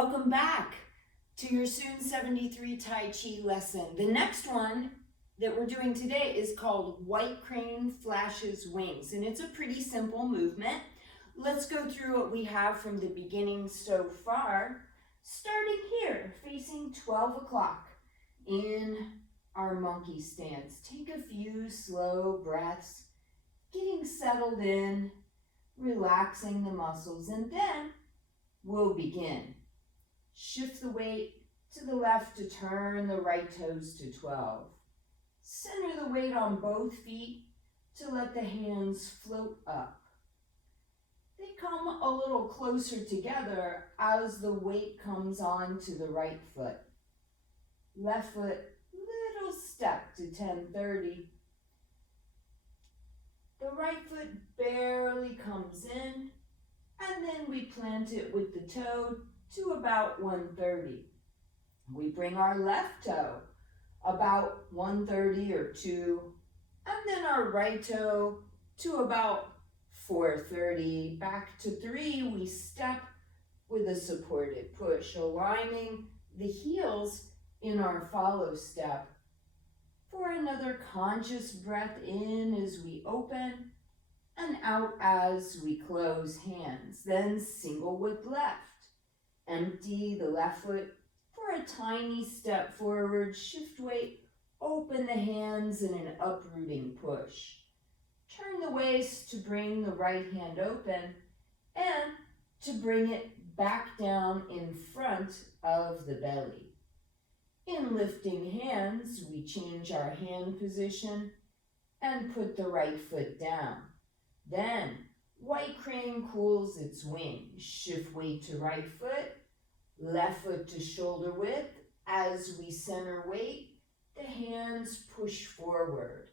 Welcome back to your soon 73 Tai Chi lesson. The next one that we're doing today is called White Crane Flashes Wings, and it's a pretty simple movement. Let's go through what we have from the beginning so far, starting here, facing 12 o'clock in our monkey stance. Take a few slow breaths, getting settled in, relaxing the muscles, and then we'll begin. Shift the weight to the left to turn the right toes to 12. Center the weight on both feet to let the hands float up. They come a little closer together as the weight comes on to the right foot. Left foot, little step to 10:30. The right foot barely comes in, and then we plant it with the toe to about 1:30. We bring our left toe about 1:30 or 2, and then our right toe to about 4:30. Back to 3, we step with a supported push, aligning the heels in our follow step. For another conscious breath in as we open, and out as we close hands. Then single with left. Empty the left foot for a tiny step forward. Shift weight, open the hands in an uprooting push. Turn the waist to bring the right hand open and to bring it back down in front of the belly. In lifting hands, we change our hand position and put the right foot down. Then, white crane cools its wings. Shift weight to right foot, left foot to shoulder width. As we center weight, the hands push forward.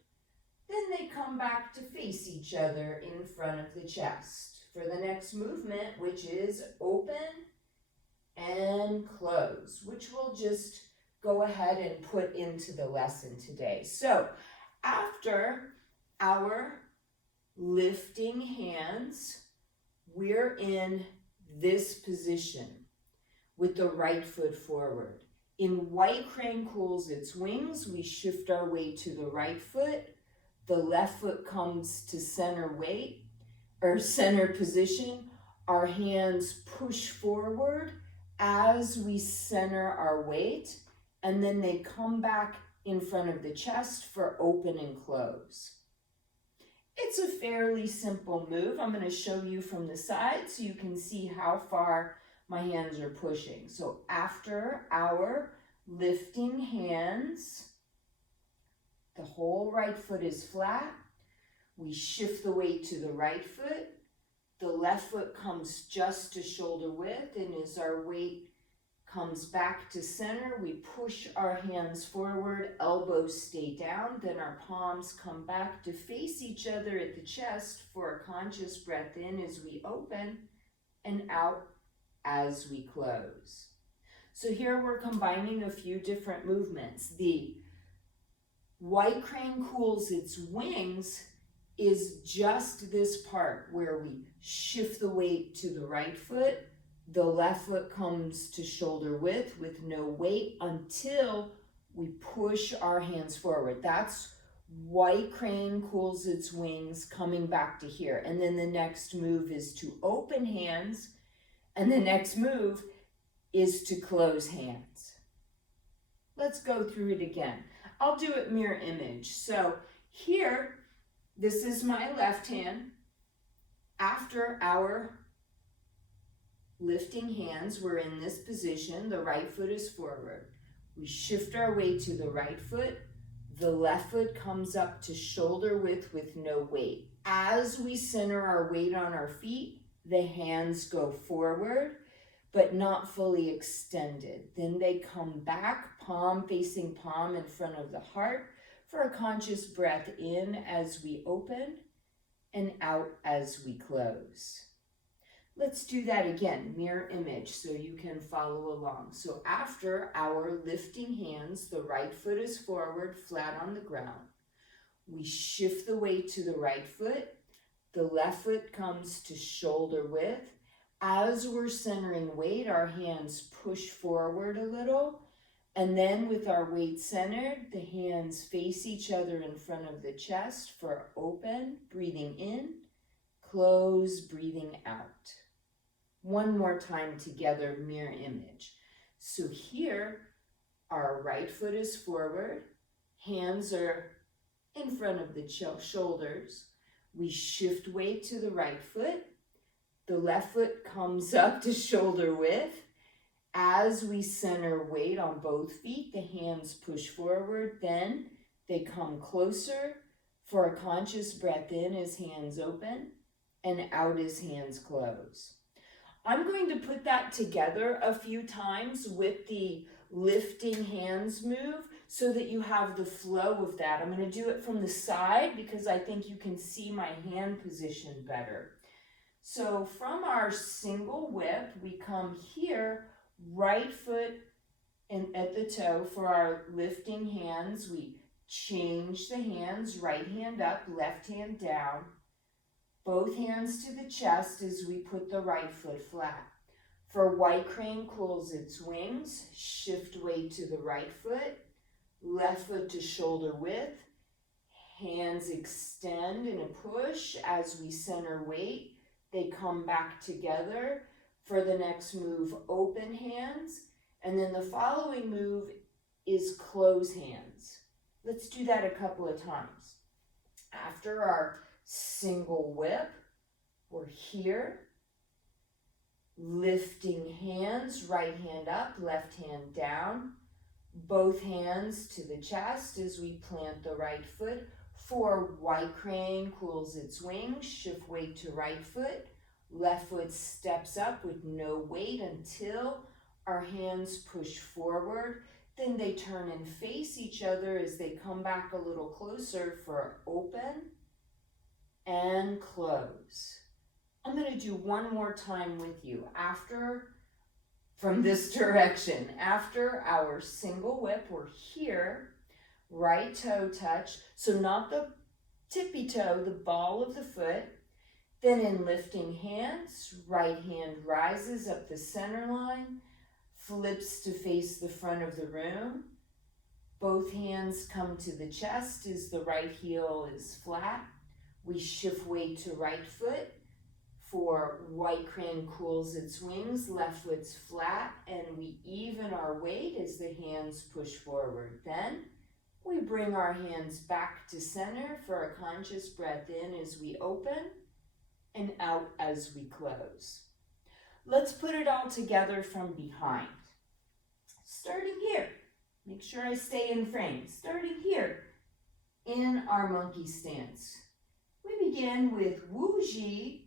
Then they come back to face each other in front of the chest for the next movement, which is open and close, which we'll just go ahead and put into the lesson today. So, after our lifting hands, we're in this position with the right foot forward. In white crane cools its wings, we shift our weight to the right foot. The left foot comes to center weight, or center position. Our hands push forward as we center our weight, and then they come back in front of the chest for open and close. It's a fairly simple move. I'm going to show you from the side so you can see how far my hands are pushing. So after our lifting hands, the whole right foot is flat. We shift the weight to the right foot. The left foot comes just to shoulder width, and as our weight comes back to center, we push our hands forward, elbows stay down, then our palms come back to face each other at the chest for a conscious breath in as we open and out as we close. So here we're combining a few different movements. The white crane cools its wings is just this part where we shift the weight to the right foot. The left foot comes to shoulder width with no weight until we push our hands forward. That's white crane cools its wings coming back to here. And then the next move is to open hands, and the next move is to close hands. Let's go through it again. I'll do it mirror image. So here, this is my left hand. After our lifting hands, we're in this position. The right foot is forward. We shift our weight to the right foot. The left foot comes up to shoulder width with no weight. As we center our weight on our feet, the hands go forward, but not fully extended. Then they come back, palm facing palm in front of the heart for a conscious breath in as we open and out as we close. Let's do that again, mirror image, so you can follow along. So after our lifting hands, the right foot is forward, flat on the ground. We shift the weight to the right foot. The left foot comes to shoulder width. As we're centering weight, our hands push forward a little. And then with our weight centered, the hands face each other in front of the chest for open, breathing in, close, breathing out. One more time together, mirror image. So here, our right foot is forward, hands are in front of the shoulders. We shift weight to the right foot. The left foot comes up to shoulder width. As we center weight on both feet, the hands push forward, then they come closer for a conscious breath in as hands open and out as hands close. I'm going to put that together a few times with the lifting hands move so that you have the flow of that. I'm going to do it from the side because I think you can see my hand position better. So from our single whip, we come here, right foot and at the toe for our lifting hands. We change the hands, right hand up, left hand down. Both hands to the chest as we put the right foot flat. For white crane cools its wings, shift weight to the right foot, left foot to shoulder width, hands extend in a push as we center weight. They come back together. For the next move, open hands, and then the following move is close hands. Let's do that a couple of times. After our single whip, we're here, lifting hands, right hand up, left hand down, both hands to the chest as we plant the right foot. For white crane cools its wings, shift weight to right foot, left foot steps up with no weight until our hands push forward. Then they turn and face each other as they come back a little closer for open and close. I'm going to do one more time with you from this direction. After our single whip, we're here, right toe touch. So not the tippy toe, the ball of the foot. Then in lifting hands, right hand rises up the center line, flips to face the front of the room. Both hands come to the chest as the right heel is flat. We shift weight to right foot. For white crane cools its wings, left foot's flat, and we even our weight as the hands push forward. Then we bring our hands back to center for a conscious breath in as we open and out as we close. Let's put it all together from behind. Starting here, make sure I stay in frame. Starting here in our monkey stance. We begin with Wu Ji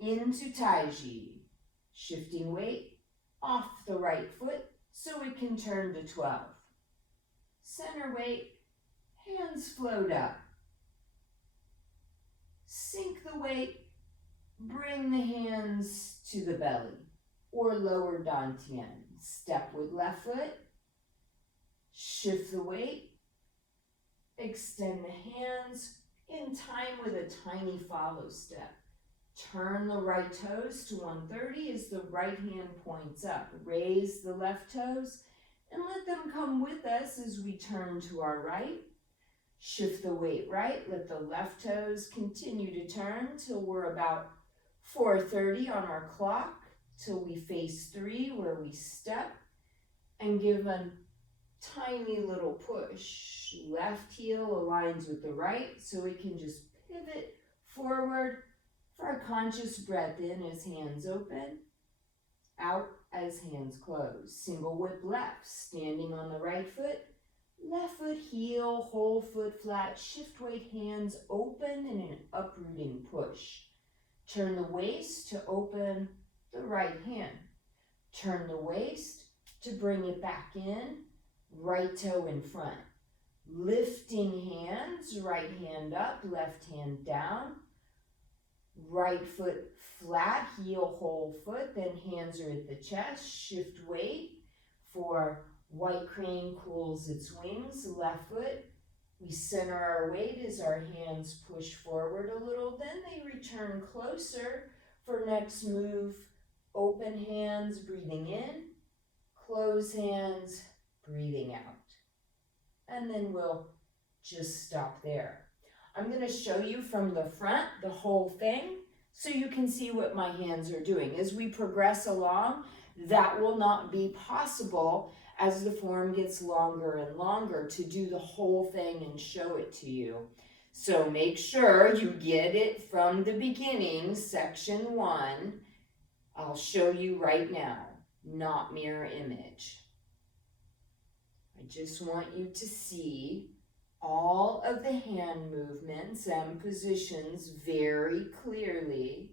into Tai Chi, shifting weight off the right foot so we can turn to 12. Center weight, hands float up. Sink the weight, bring the hands to the belly or lower dantian. Step with left foot, shift the weight, extend the hands in time with a tiny follow step. Turn the right toes to 130 as the right hand points up. Raise the left toes and let them come with us as we turn to our right. Shift the weight right, let the left toes continue to turn till we're about 4:30 on our clock, till we face 3 where we step and give a tiny little push. Left heel aligns with the right so we can just pivot forward for a conscious breath in as hands open, out as hands close. Single whip left, standing on the right foot, left foot heel, whole foot flat, shift weight hands open in an uprooting push. Turn the waist to open the right hand. Turn the waist to bring it back in, right toe in front. Lifting hands, right hand up, left hand down. Right foot flat, heel whole foot, then hands are at the chest. Shift weight for white crane cools its wings, left foot. We center our weight as our hands push forward a little, then they return closer for next move, Open hands, breathing in. Close hands, breathing out. And then we'll just stop there. I'm going to show you from the front the whole thing so you can see what my hands are doing. As we progress along, that will not be possible as the form gets longer and longer to do the whole thing and show it to you. So make sure you get it from the beginning, section 1. I'll show you right now, not mirror image. I just want you to see all of the hand movements and positions very clearly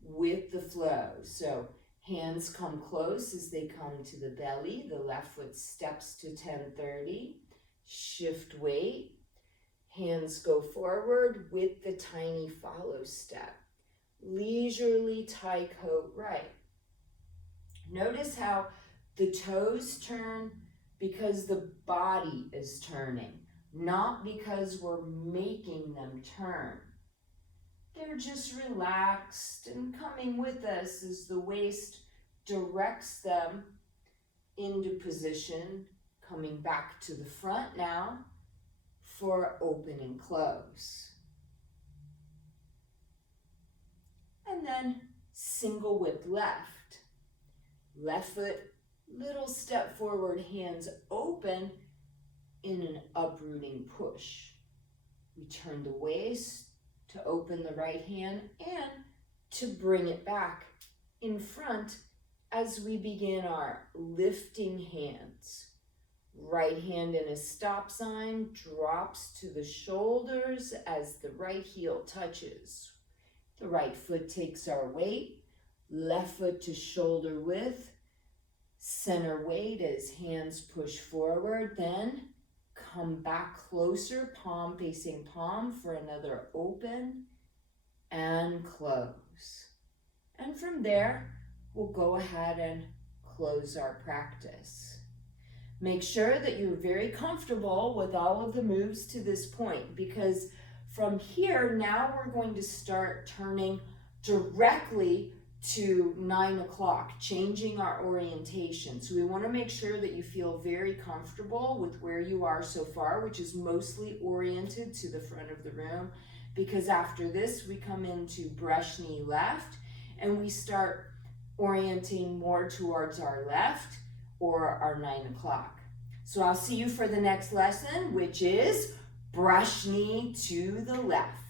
with the flow. So hands come close as they come to the belly. The left foot steps to 10-30. Shift weight. Hands go forward with the tiny follow step. Leisurely tie coat right. Notice how the toes turn because the body is turning, not because we're making them turn. They're just relaxed and coming with us as the waist directs them into position, coming back to the front now for open and close. And then single whip left. Left foot, little step forward, hands open in an uprooting push. We turn the waist to open the right hand and to bring it back in front as we begin our lifting hands. Right hand in a stop sign drops to the shoulders as the right heel touches. The right foot takes our weight, left foot to shoulder width, center weight as hands push forward, then come back closer, palm facing palm for another open and close. And from there, we'll go ahead and close our practice. Make sure that you're very comfortable with all of the moves to this point, because from here, now we're going to start turning directly to 9 o'clock, changing our orientation. So we want to make sure that you feel very comfortable with where you are so far, which is mostly oriented to the front of the room, because after this, we come into brush knee left, and we start orienting more towards our left or our 9 o'clock. So I'll see you for the next lesson, which is brush knee to the left.